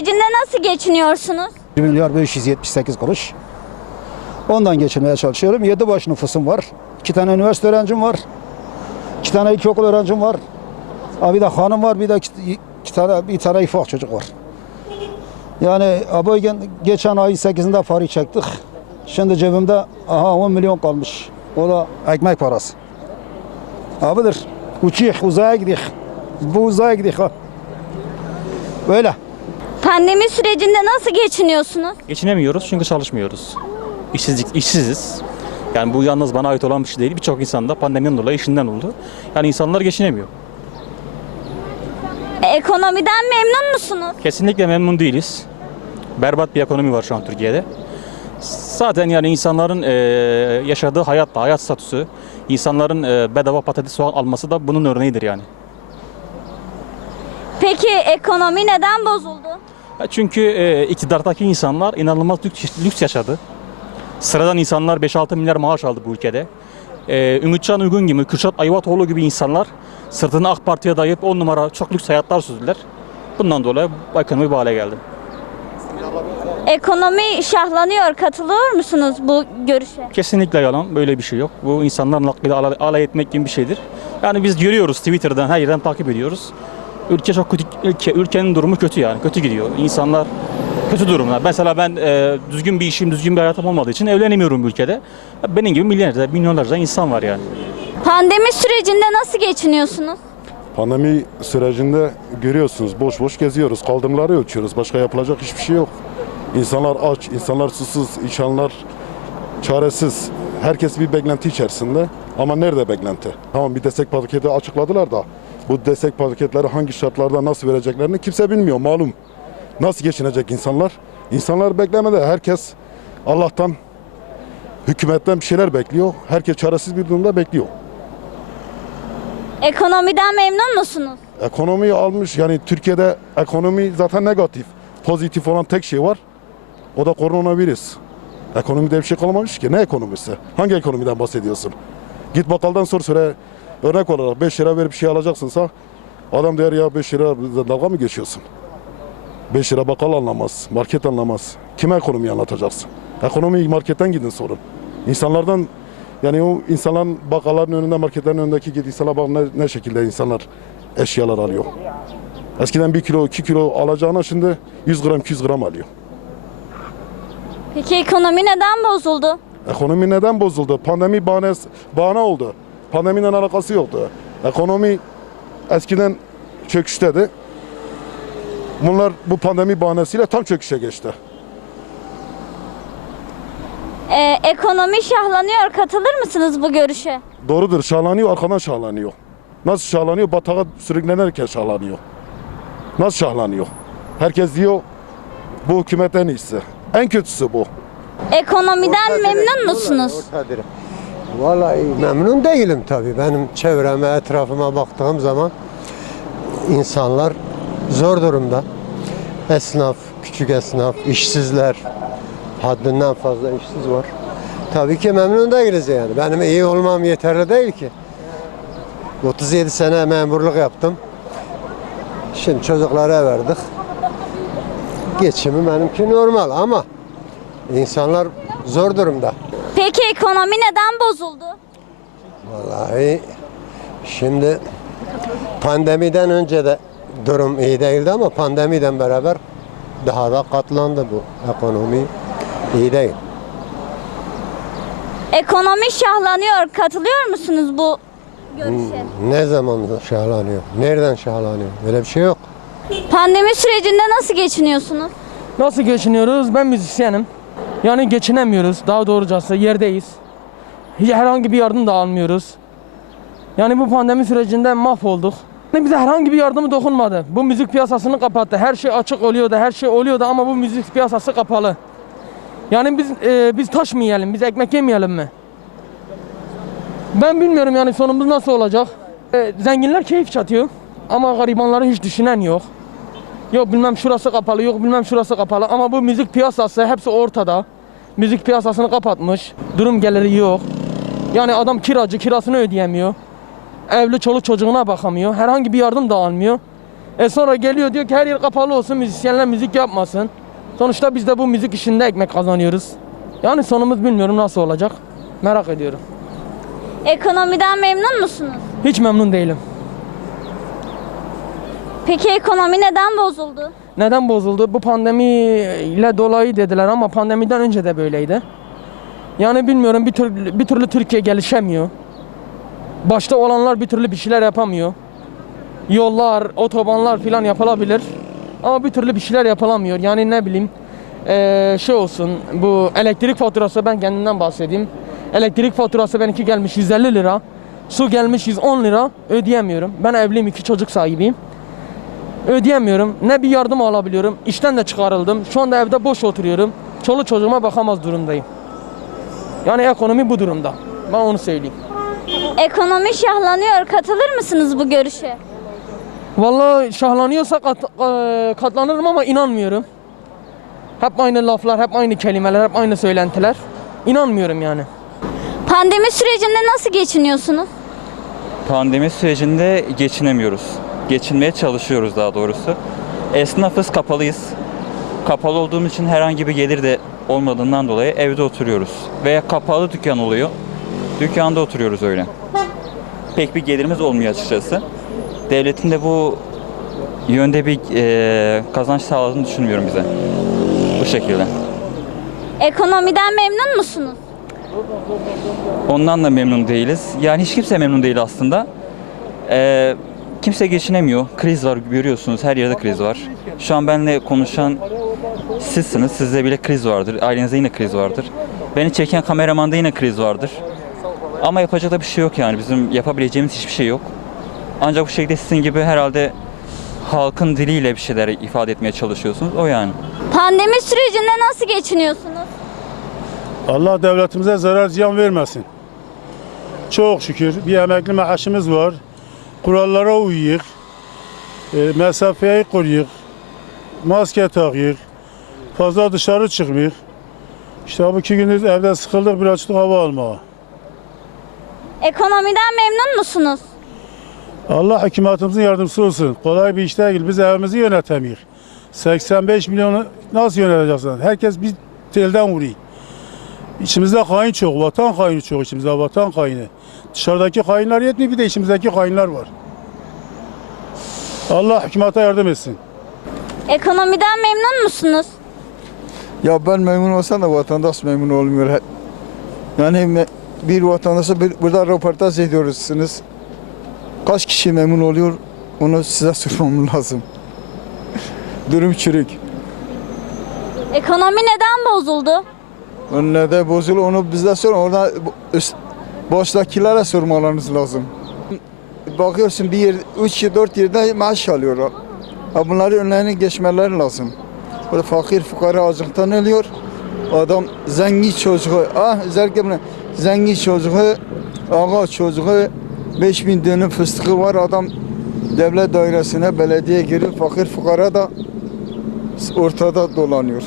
sürecinde nasıl geçiniyorsunuz? 1 milyar 578 kuruş. Ondan geçinmeye çalışıyorum. 7 baş nüfusum var. 2 tane üniversite öğrencim var. 2 tane ilkokul öğrencim var. Ha, bir de hanım var, bir de iki, tane bir tane ufak çocuk var. Yani abi geçen ay 8'inde fari çektik. Şimdi cebimde aha 10 milyon kalmış. O da ekmek parası. Abidir. Uçuyuk, uzaya gidiyor. Bu uzaya gidiyor. Böyle. Pandemi sürecinde nasıl geçiniyorsunuz? Geçinemiyoruz çünkü çalışmıyoruz. İşsizlik, işsiziz. Yani bu yalnız bana ait olan bir şey değil. Birçok insan da pandemiden dolayı işinden oldu. Yani insanlar geçinemiyor. E, Ekonomiden memnun musunuz? Kesinlikle memnun değiliz. Berbat bir ekonomi var şu an Türkiye'de. Zaten yani insanların eee, yaşadığı hayatta, hayat statüsü, insanların eee, bedava patates soğan alması da bunun örneğidir yani. Peki ekonomi neden bozuldu? Çünkü eee, iktidardaki insanlar inanılmaz lüks, lüks yaşadı. Sıradan insanlar 5-6 milyar maaş aldı bu ülkede. Eee Ümitcan Uygun gibi, Kürşat Ayvatoğlu gibi insanlar sırtını AK Parti'ye dayayıp 10 numara çok lüks hayatlar sürdüler. Bundan dolayı ekonomi bu hale geldi. Ekonomi şahlanıyor. Katılıyor musunuz bu görüşe? Kesinlikle yalan. Böyle bir şey yok. Bu insanların alay, alay etmek gibi bir şeydir. Yani biz görüyoruz Twitter'dan, her yerden takip ediyoruz. Ülke çok kötü, ülke, ülkenin durumu kötü yani. Kötü gidiyor. İnsanlar kötü durumda. Mesela ben e, düzgün bir işim, düzgün bir hayatım olmadığı için evlenemiyorum bu ülkede. Benim gibi milyonlarca, milyonlarca insan var yani. Pandemi sürecinde nasıl geçiniyorsunuz? Pandemi sürecinde görüyorsunuz boş boş geziyoruz. Kaldırımları ölçüyoruz. Başka yapılacak hiçbir şey yok. İnsanlar aç, insanlar susuz, insanlar çaresiz. Herkes bir beklenti içerisinde. Ama nerede beklenti? Tamam bir destek paketi açıkladılar da bu destek paketleri hangi şartlarda nasıl vereceklerini kimse bilmiyor malum. Nasıl geçinecek insanlar? İnsanlar beklemede. Herkes Allah'tan, hükümetten bir şeyler bekliyor. Herkes çaresiz bir durumda bekliyor. Ekonomiden memnun musunuz? Ekonomiyi almış yani Türkiye'de ekonomi zaten negatif. Pozitif olan tek şey var. O da koronavirüs. Ekonomide bir şey kalmamış ki. Ne ekonomisi? Hangi ekonomiden bahsediyorsun? Git bakkaldan sor söyle. Örnek olarak 5 lira verip bir şey alacaksınsa adam der ya 5 lira dalga mı geçiyorsun? 5 lira bakkal anlamaz, market anlamaz. Kime ekonomiyi anlatacaksın? Ekonomiyi marketten gidin sorun. İnsanlardan yani o insanların bakkalların önünde, marketlerin önündeki insana bak ne, ne şekilde insanlar eşyalar alıyor. Eskiden 1 kilo, 2 kilo alacağına şimdi 100 gram, 200 gram alıyor. Peki ekonomi neden bozuldu? Ekonomi neden bozuldu? Pandemi bahane, bahane oldu. Pandemiden alakası yoktu. Ekonomi eskiden çöküşteydi. Bunlar bu pandemi bahanesiyle tam çöküşe geçti. E, ekonomi şahlanıyor. Katılır mısınız bu görüşe? Doğrudur şahlanıyor arkadan şahlanıyor. Nasıl şahlanıyor? Batağa sürüklenerek şahlanıyor. Nasıl şahlanıyor? Herkes diyor bu hükümet en iyisi. En kötüsü bu. Ekonomiden memnun musunuz? Ortadır. Vallahi memnun değilim tabii. Benim çevreme, etrafıma baktığım zaman insanlar zor durumda. Esnaf, küçük esnaf, işsizler, haddinden fazla işsiz var. Tabii ki memnun değiliz yani. Benim iyi olmam yeterli değil ki. 37 sene memurluk yaptım. Şimdi çocuklara verdik. Geçimi benimki normal ama insanlar zor durumda. Peki ekonomi neden bozuldu? Vallahi şimdi pandemiden önce de durum iyi değildi ama pandemiden beraber daha da katlandı bu ekonomi iyi değil. Ekonomi şahlanıyor. Katılıyor musunuz bu görüşe? Ne zaman şahlanıyor? Nereden şahlanıyor? Böyle bir şey yok. Pandemi sürecinde nasıl geçiniyorsunuz? Nasıl geçiniyoruz? Ben müzisyenim. Yani geçinemiyoruz. Daha doğrucası yerdeyiz. Hiç herhangi bir yardım da almıyoruz. Yani bu pandemi sürecinde mahvolduk. Yani bize herhangi bir yardımı dokunmadı. Bu müzik piyasasını kapattı. Her şey açık oluyordu, her şey oluyordu ama bu müzik piyasası kapalı. Yani biz e, biz taş mı yiyelim, biz ekmek yemeyelim mi? Ben bilmiyorum yani sonumuz nasıl olacak. E, zenginler keyif çatıyor ama garibanları hiç düşünen yok. Yok bilmem şurası kapalı, yok bilmem şurası kapalı ama bu müzik piyasası hepsi ortada. Müzik piyasasını kapatmış. Durum geliri yok. Yani adam kiracı kirasını ödeyemiyor. Evli çoluk çocuğuna bakamıyor. Herhangi bir yardım da almıyor. E sonra geliyor diyor ki her yer kapalı olsun müzisyenler müzik yapmasın. Sonuçta biz de bu müzik işinde ekmek kazanıyoruz. Yani sonumuz bilmiyorum nasıl olacak. Merak ediyorum. Ekonomiden memnun musunuz? Hiç memnun değilim. Peki ekonomi neden bozuldu? Neden bozuldu? Bu pandemiyle dolayı dediler ama pandemiden önce de böyleydi. Yani bilmiyorum bir türlü, bir türlü Türkiye gelişemiyor. Başta olanlar bir türlü bir şeyler yapamıyor. Yollar, otobanlar filan yapılabilir. Ama bir türlü bir şeyler yapılamıyor. Yani ne bileyim eee, şey olsun bu elektrik faturası ben kendimden bahsedeyim. Elektrik faturası benimki gelmiş 150 lira. Su gelmiş 110 lira ödeyemiyorum. Ben evliyim iki çocuk sahibiyim ödeyemiyorum. Ne bir yardım alabiliyorum. İşten de çıkarıldım. Şu anda evde boş oturuyorum. Çoluk çocuğuma bakamaz durumdayım. Yani ekonomi bu durumda. Ben onu söyleyeyim. Ekonomi şahlanıyor. Katılır mısınız bu görüşe? Vallahi şahlanıyorsa kat- e, katlanırım ama inanmıyorum. Hep aynı laflar, hep aynı kelimeler, hep aynı söylentiler. İnanmıyorum yani. Pandemi sürecinde nasıl geçiniyorsunuz? Pandemi sürecinde geçinemiyoruz. Geçinmeye çalışıyoruz daha doğrusu. Esnafız, kapalıyız. Kapalı olduğumuz için herhangi bir gelir de olmadığından dolayı evde oturuyoruz. Veya kapalı dükkan oluyor. Dükkanda oturuyoruz öyle. Pek bir gelirimiz olmuyor açıkçası. Devletin de bu yönde bir eee, kazanç sağladığını düşünmüyorum bize. Bu şekilde. Ekonomiden memnun musunuz? Ondan da memnun değiliz. Yani hiç kimse memnun değil aslında. Ee, kimse geçinemiyor. Kriz var görüyorsunuz. Her yerde kriz var. Şu an benimle konuşan sizsiniz. Sizde bile kriz vardır. Ailenizde yine kriz vardır. Beni çeken kameramanda yine kriz vardır. Ama yapacak da bir şey yok yani. Bizim yapabileceğimiz hiçbir şey yok. Ancak bu şekilde sizin gibi herhalde halkın diliyle bir şeyler ifade etmeye çalışıyorsunuz. O yani. Pandemi sürecinde nasıl geçiniyorsunuz? Allah devletimize zarar ziyan vermesin. Çok şükür bir emekli maaşımız var. Kurallara uyuyuk. E, mesafeyi koruyuk. Maske takıyık. Fazla dışarı çıkmayık. İşte bu iki gündür evde sıkıldık biraz çıktık hava almaya. Ekonomiden memnun musunuz? Allah hükümetimizin yardımcısı olsun. Kolay bir iş değil. Biz evimizi yönetemiyoruz. 85 milyonu nasıl yöneteceksin? Herkes bir telden vuruyor. İçimizde hain çok, vatan haini çok içimizde, vatan haini. Dışarıdaki hainler yetmiyor, bir de içimizdeki hainler var. Allah hükümete yardım etsin. Ekonomiden memnun musunuz? Ya ben memnun olsam da vatandaş memnun olmuyor. Yani bir vatandaşa bir- burada röportaj ediyorsunuz. Kaç kişi memnun oluyor onu size sormam lazım. Durum çürük. Ekonomi neden bozuldu? Neden bozuluyor onu bize sorun. Orada üst, baştakilere sormalarınız lazım. Bakıyorsun bir yer, üç, dört yerde maaş alıyor. Bunları önlerine geçmeleri lazım. Böyle fakir fukara acıktan ölüyor. Adam zengin çocuğu, ah özellikle zengin çocuğu, ağa çocuğu 5000 dönüm fıstığı var adam devlet dairesine belediye giriyor fakir fukara da ortada dolanıyor.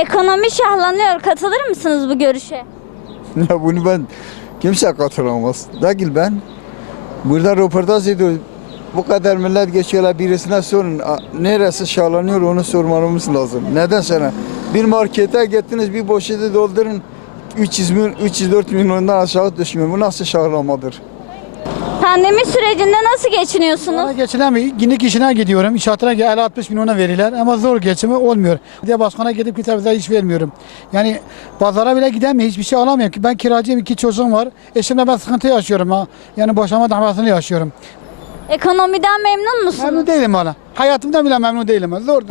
Ekonomi şahlanıyor. Katılır mısınız bu görüşe? Ya bunu ben kimse katılamaz. Değil ben. Burada röportaj ediyoruz. Bu kadar millet geçiyorlar birisine sorun. Neresi şahlanıyor onu sormamız lazım. Neden sana? Bir markete gittiniz bir poşeti doldurun. 300 milyon, 304 milyondan aşağı düşmüyor. Bu nasıl şahlamadır? Pandemi sürecinde nasıl geçiniyorsunuz? Bana geçinemiyor. Günlük işine gidiyorum. İnşaatına 50-60 milyona verirler ama zor geçimi olmuyor. Diye başkana gidip kimse bize iş vermiyorum. Yani pazara bile gidemiyor. Hiçbir şey alamıyorum. Ben kiracıyım. iki çocuğum var. Eşimle ben sıkıntı yaşıyorum. Ha. Yani boşanma davasını yaşıyorum. Ekonomiden memnun musunuz? Memnun değilim hala. Hayatımdan bile memnun değilim. Zor.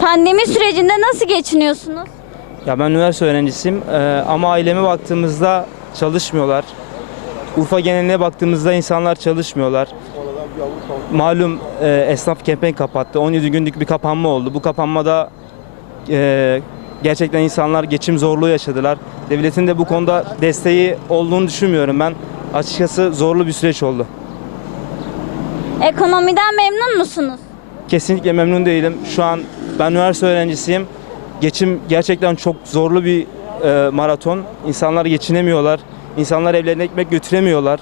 Pandemi sürecinde nasıl geçiniyorsunuz? Ya ben üniversite öğrencisiyim Ee, ama aileme baktığımızda çalışmıyorlar. Urfa geneline baktığımızda insanlar çalışmıyorlar. Malum e, esnaf kempen kapattı. 17 günlük bir kapanma oldu. Bu kapanmada e, gerçekten insanlar geçim zorluğu yaşadılar. Devletin de bu konuda desteği olduğunu düşünmüyorum ben. Açıkçası zorlu bir süreç oldu. Ekonomiden memnun musunuz? Kesinlikle memnun değilim. Şu an ben üniversite öğrencisiyim. Geçim gerçekten çok zorlu bir e, maraton. İnsanlar geçinemiyorlar. İnsanlar evlerine ekmek götüremiyorlar.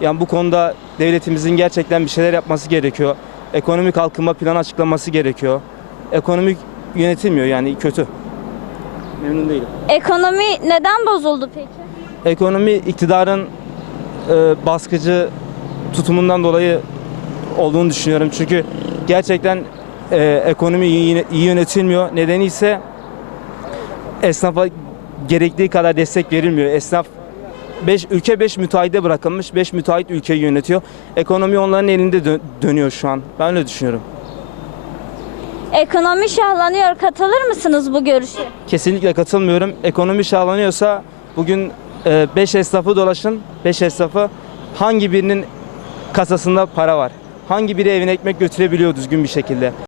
Yani bu konuda devletimizin gerçekten bir şeyler yapması gerekiyor. Ekonomik kalkınma planı açıklaması gerekiyor. Ekonomik yönetilmiyor yani kötü. Memnun değilim. Ekonomi neden bozuldu peki? Ekonomi iktidarın e, baskıcı tutumundan dolayı olduğunu düşünüyorum. Çünkü gerçekten e, ekonomi iyi, iyi yönetilmiyor. Nedeni ise esnafa gerektiği kadar destek verilmiyor. Esnaf 5 ülke 5 müteahhide bırakılmış. 5 müteahhit ülkeyi yönetiyor. Ekonomi onların elinde dö- dönüyor şu an. Ben öyle düşünüyorum. Ekonomi şahlanıyor. Katılır mısınız bu görüşe? Kesinlikle katılmıyorum. Ekonomi şahlanıyorsa bugün 5 esnafı dolaşın. 5 esnafı hangi birinin kasasında para var? Hangi biri evine ekmek götürebiliyor düzgün bir şekilde?